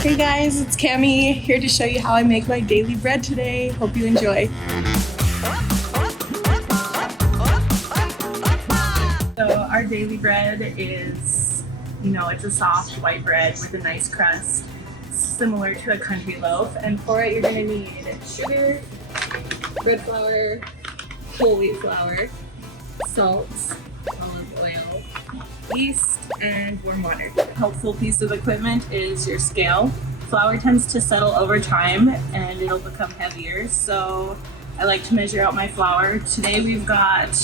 Hey guys, it's Kami here to show you how I make my daily bread today. Hope you enjoy. So our daily bread is, it's a soft white bread with a nice crust, similar to a country loaf. And for it, you're gonna need sugar, bread flour, whole wheat flour, salt, olive oil, yeast, and warm water. A helpful piece of equipment is your scale. Flour tends to settle over time and it'll become heavier, so I like to measure out my flour. Today we've got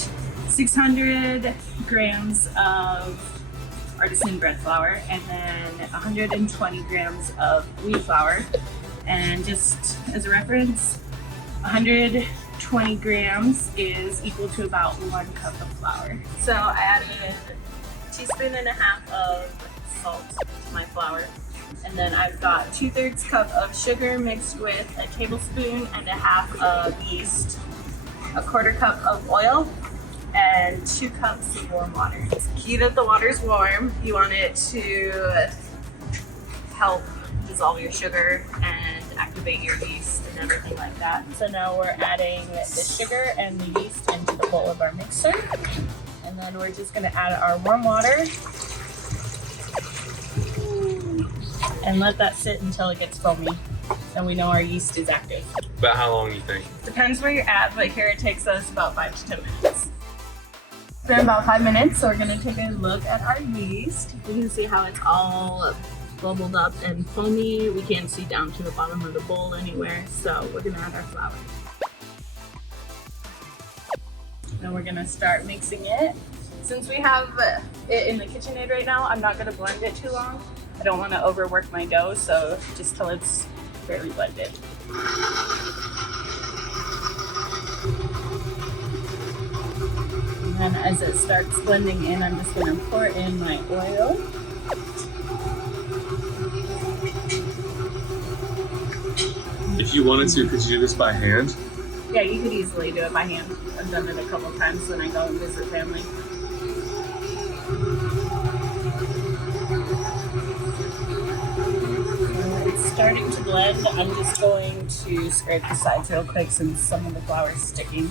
600 grams of artisan bread flour and then 120 grams of wheat flour. And just as a reference, 120 grams is equal to about 1 cup of flour. So I added a teaspoon and a half of salt to my flour. And then I've got 2/3 cup of sugar mixed with a tablespoon and a half of yeast, a 1/4 cup of oil, and 2 cups of warm water. It's key that the water's warm. You want it to help dissolve your sugar and activate your yeast and everything like that. So now we're adding the sugar and the yeast into the bowl of our mixer. And then we're just gonna add our warm water and let that sit until it gets foamy. And we know our yeast is active. About how long do you think? Depends where you're at, but here it takes us about 5 to 10 minutes. It's been about 5 minutes, so we're gonna take a look at our yeast. You can see how it's all bubbled up and foamy. We can't see down to the bottom of the bowl anywhere, so we're gonna add our flour. Then we're gonna start mixing it. Since we have it in the KitchenAid right now, I'm not gonna blend it too long. I don't want to overwork my dough, so just till it's fairly blended. And then as it starts blending in, I'm just going to pour in my oil. If you wanted to, could you do this by hand? Yeah, you could easily do it by hand. I've done it a couple times when I go and visit family. Starting to blend, I'm just going to scrape the sides real quick since some of the flour is sticking.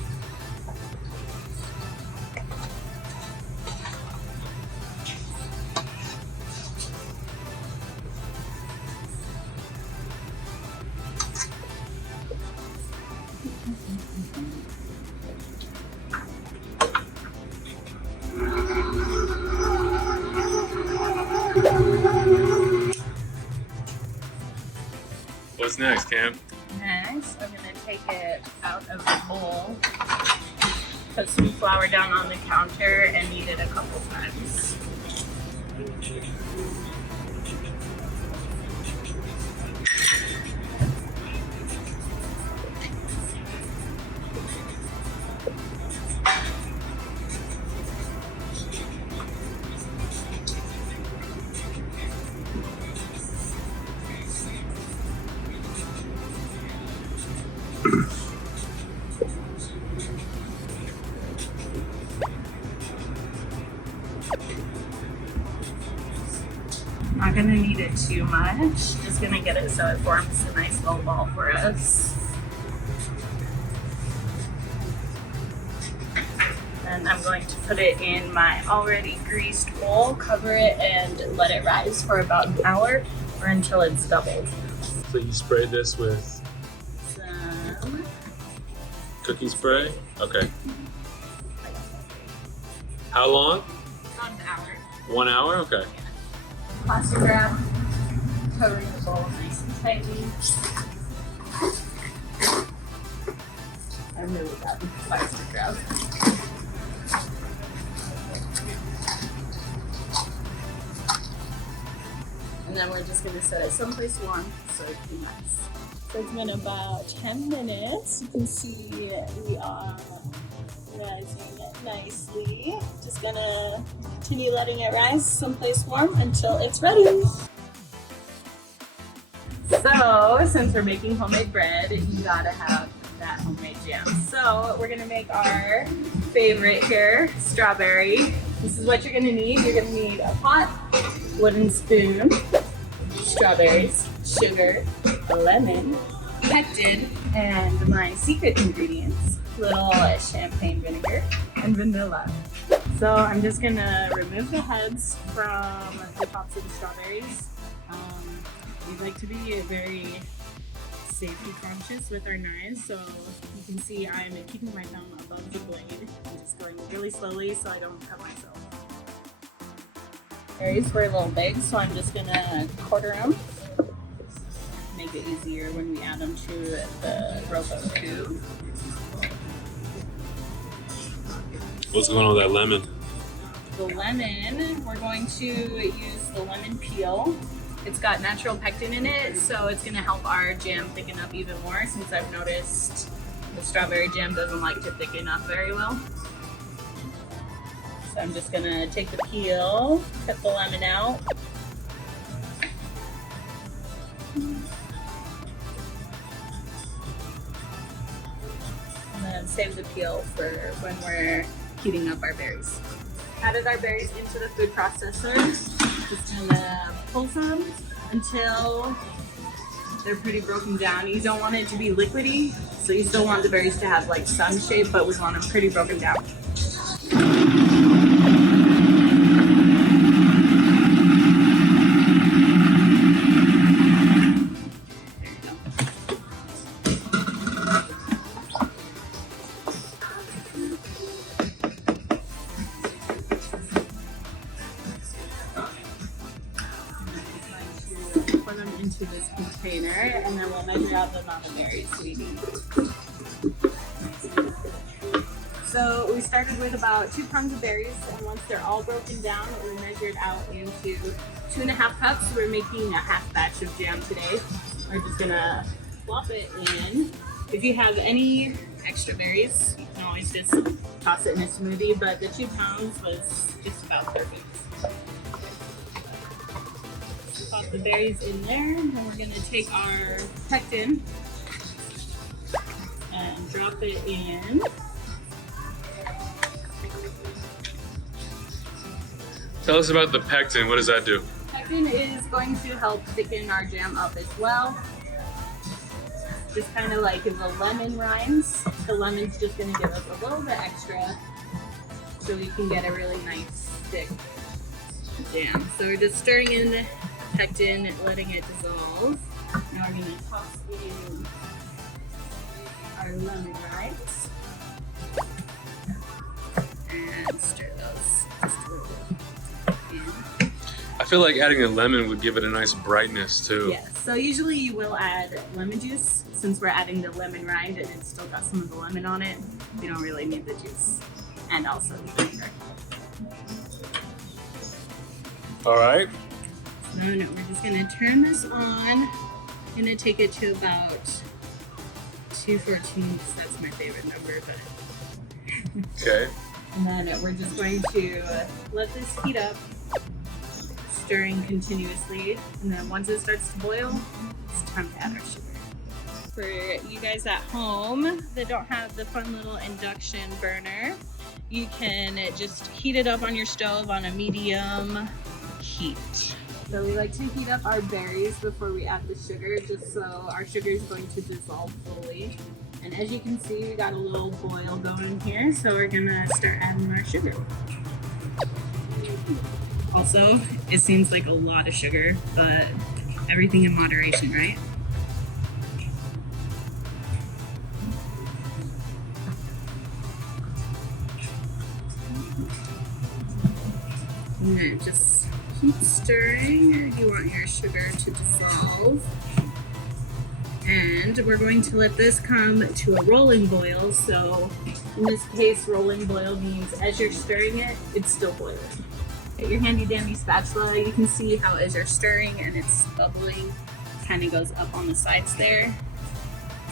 What's next, Cam? Next, I'm going to take it out of the bowl, put some flour down on the counter, and knead it a couple times. Not gonna knead it too much, just gonna get it so it forms a nice little ball for us. And I'm going to put it in my already greased bowl, cover it, and let it rise for about an hour or until it's doubled. So you sprayed this with Some cookie spray? Okay. How long? about an hour. 1 hour? Okay. Plastic wrap, covering the bowl nice and tightly. I really got the plastic wrap. And then we're just going to set it someplace warm so it can be nice. So it's been about 10 minutes. You can see we are rising it nicely. Just gonna continue letting it rise someplace warm until it's ready. So, since we're making homemade bread, you gotta have that homemade jam. So, we're gonna make our favorite here, strawberry. This is what you're gonna need. You're gonna need a pot, wooden spoon, strawberries, sugar, lemon, pectin, and my secret ingredients, little champagne vinegar and vanilla. So I'm just gonna remove the heads from the tops of the strawberries. We like to be very safety conscious with our knives, so you can see I'm keeping my thumb above the blade. I'm just going really slowly so I don't cut myself. Berries were a little big, so I'm just gonna quarter them. Make it easier when we add them to the Robo tube. What's going on with that lemon? The lemon, we're going to use the lemon peel. It's got natural pectin in it, so it's gonna help our jam thicken up even more, since I've noticed the strawberry jam doesn't like to thicken up very well. So I'm just gonna take the peel, cut the lemon out. And then save the peel for when we're heating up our berries. Added our berries into the food processor. Just gonna pulse them until they're pretty broken down. You don't want it to be liquidy, so you still want the berries to have like sun shape, but we want them pretty broken down. Pour them into this container, and then we'll measure out the amount of berries we need. So we started with about 2 pounds of berries, and once they're all broken down, we measured out into 2.5 cups. We're making a half batch of jam today. We're just gonna plop it in. If you have any extra berries, you can always just toss it in a smoothie, but the 2 pounds was just about perfect. Pop the berries in there, and then we're gonna take our pectin and drop it in. Tell us about the pectin. What does that do? Pectin is going to help thicken our jam up as well. Just kind of like in the lemon rinds. The lemon's just gonna give us a little bit extra so we can get a really nice thick jam. So we're just stirring in the pectin and letting it dissolve. Now we're gonna toss in our lemon rinds and stir those just a little bit in. I feel like adding a lemon would give it a nice brightness too. Yes, so usually you will add lemon juice. Since we're adding the lemon rind and it's still got some of the lemon on it, we don't really need the juice. And also the vinegar. All right. No, we're just gonna turn this on. I'm gonna take it to about 214, because that's my favorite number, but. Okay. And then we're just going to let this heat up, stirring continuously. And then once it starts to boil, it's time to add our sugar. For you guys at home that don't have the fun little induction burner, you can just heat it up on your stove on a medium heat. So we like to heat up our berries before we add the sugar, just so our sugar is going to dissolve fully. And as you can see, we got a little boil going here, so we're gonna start adding our sugar. Also, it seems like a lot of sugar, but everything in moderation, right? And then just keep stirring. You want your sugar to dissolve. And we're going to let this come to a rolling boil. So in this case, rolling boil means as you're stirring it, it's still boiling. Get your handy dandy spatula. You can see how as you're stirring and it's bubbling, it kind of goes up on the sides there.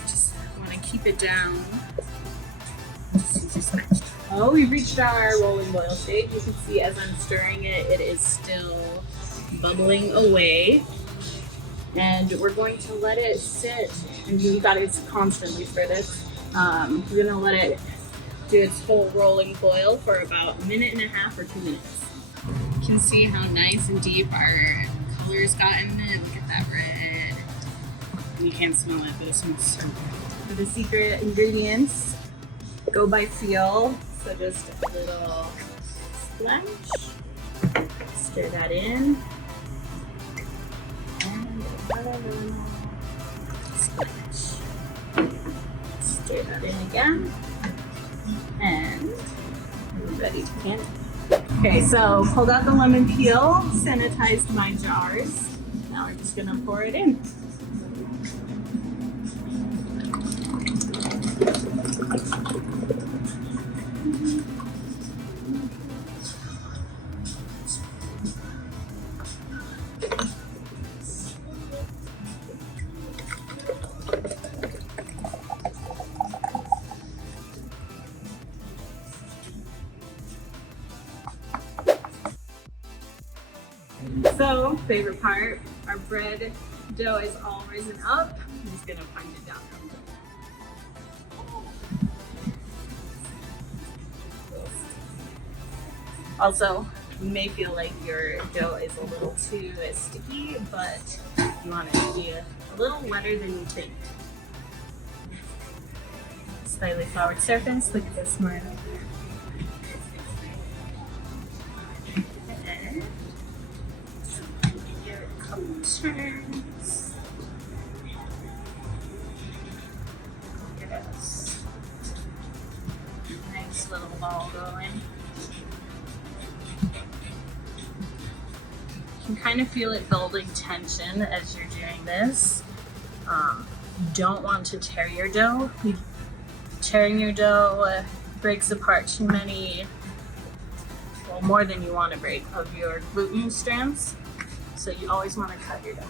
Just want to keep it down. Just match. Oh, we reached our rolling boil stage. You can see as I'm stirring it, it is still bubbling away. And we're going to let it sit, and you've got to constantly stir this. We're gonna let it do its whole rolling boil for about 1.5 minutes or 2 minutes. You can see how nice and deep our color's gotten it. Look at that red. You can't smell it, but it smells so good. For the secret ingredients, go by feel. So just a little splash. Stir that in. And another little splash. Stir that in again. And we're ready to can. Okay, so pulled out the lemon peel, sanitized my jars. Now we're just gonna pour it in. So, favorite part, our bread dough is all risen up. I'm just gonna punch it down real quick. Also, you may feel like your dough is a little too sticky, but you want it to be a little wetter than you think. Slightly floured surface, look at this more. Turns. Look at us. Nice little ball going. You can kind of feel it building tension as you're doing this. You don't want to tear your dough. Tearing your dough breaks apart too many, well, more than you want to break, of your gluten strands. So you always want to cut your dough.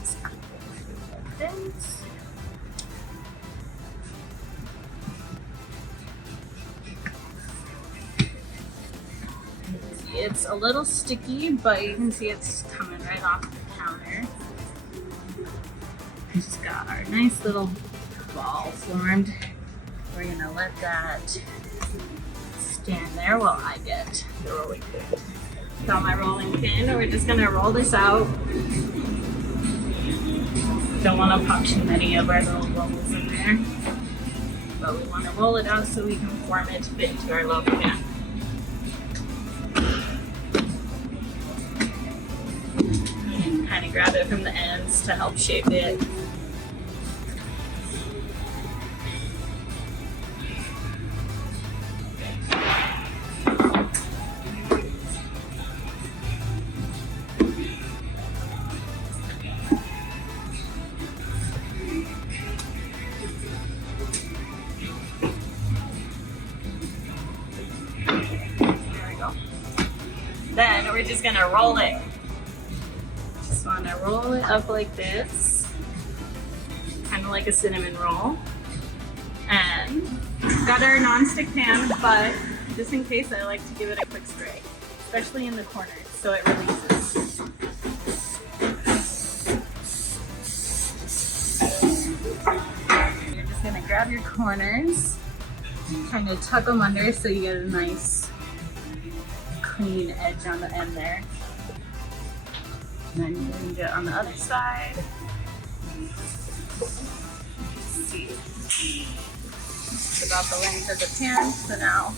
Just kind of like this. It's a little sticky, but you can see it's coming right off the counter. We just got our nice little ball formed. We're gonna let that stand there while I get the rolling pin. Got my rolling pin. We're just gonna roll this out. Don't want to pop too many of our little bubbles in there, but we want to roll it out so we can form it to fit into our loaf pan. And kind of grab it from the ends to help shape it. Then we're just gonna roll it. Just wanna roll it up like this, kind of like a cinnamon roll. And got our non-stick pan, but just in case, I like to give it a quick spray, especially in the corners, so it releases. You're just gonna grab your corners, kind of tuck them under so you get a nice clean edge on the end there. And then you're going to do it on the other side. See, it's about the length of the pan, so now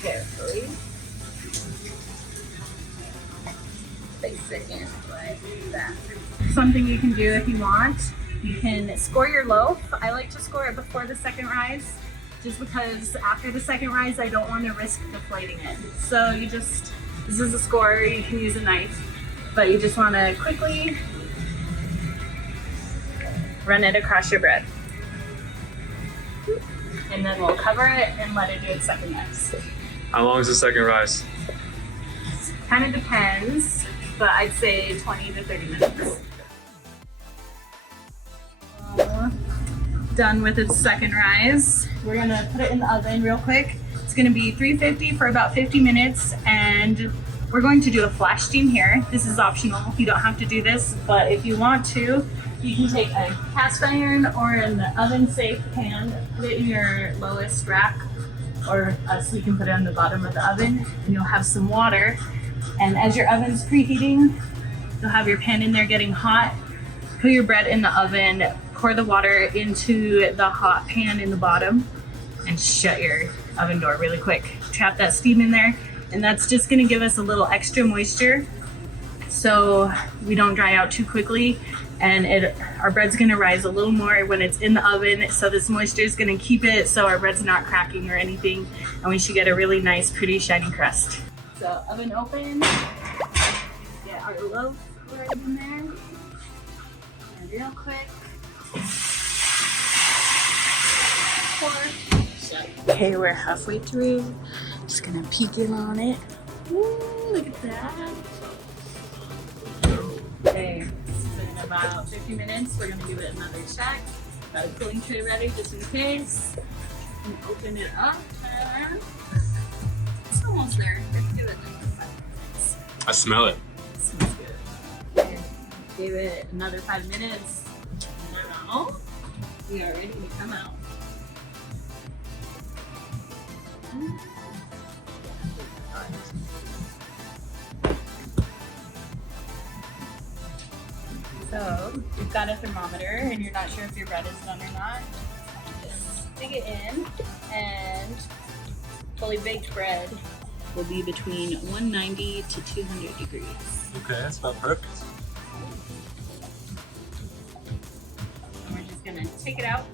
carefully place it in like that. Something you can do if you want, you can score your loaf. I like to score it before the second rise, just because after the second rise, I don't want to risk deflating it. So you just, this is a scorer, you can use a knife, but you just want to quickly run it across your bread. And then we'll cover it and let it do its second rise. How long is the second rise? Kind of depends, but I'd say 20 to 30 minutes. Done with its second rise. We're gonna put it in the oven real quick. It's gonna be 350 for about 50 minutes, and we're going to do a flash steam here. This is optional. You don't have to do this, but if you want to, you can take a cast iron or an oven safe pan, put it in your lowest rack, or so you can put it on the bottom of the oven, and you'll have some water. And as your oven's preheating, you'll have your pan in there getting hot. Put your bread in the oven, pour the water into the hot pan in the bottom, and shut your oven door really quick. Trap that steam in there, and that's just gonna give us a little extra moisture so we don't dry out too quickly, and our bread's gonna rise a little more when it's in the oven, so this moisture is gonna keep it so our bread's not cracking or anything, and we should get a really nice, pretty, shiny crust. So oven open, get our loaf right in there, and real quick, pour. Okay, we're halfway through. Just gonna peek in on it. Ooh, look at that. Okay, it's been about 50 minutes. We're gonna give it another check. Got a cooling tray ready just in case. And open it up and it's almost there. We're gonna give it like 5 minutes. I smell it. It smells good. Okay, give it another 5 minutes. Now we are ready to come out. So you've got a thermometer and you're not sure if your bread is done or not. Just stick it in, and fully baked bread will be between 190 to 200 degrees. Okay, that's about perfect. And we're just gonna take it out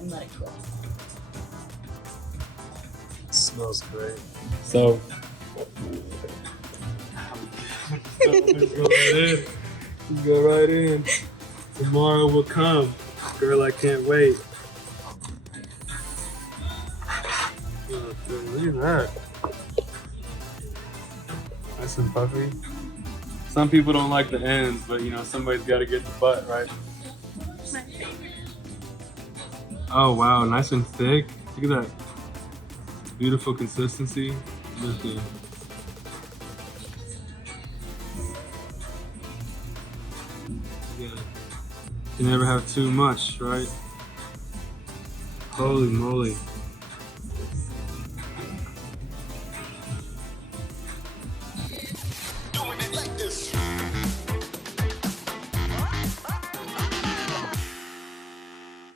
and let it cool. It smells great. So, let's go right in. Let's go right in. Tomorrow will come. Girl, I can't wait. Oh, dude, look at that. Nice and puffy. Some people don't like the ends, but you know, somebody's got to get the butt, right? My favorite. Oh, wow. Nice and thick. Look at that. Beautiful consistency. Look at you never have too much, right? Holy moly.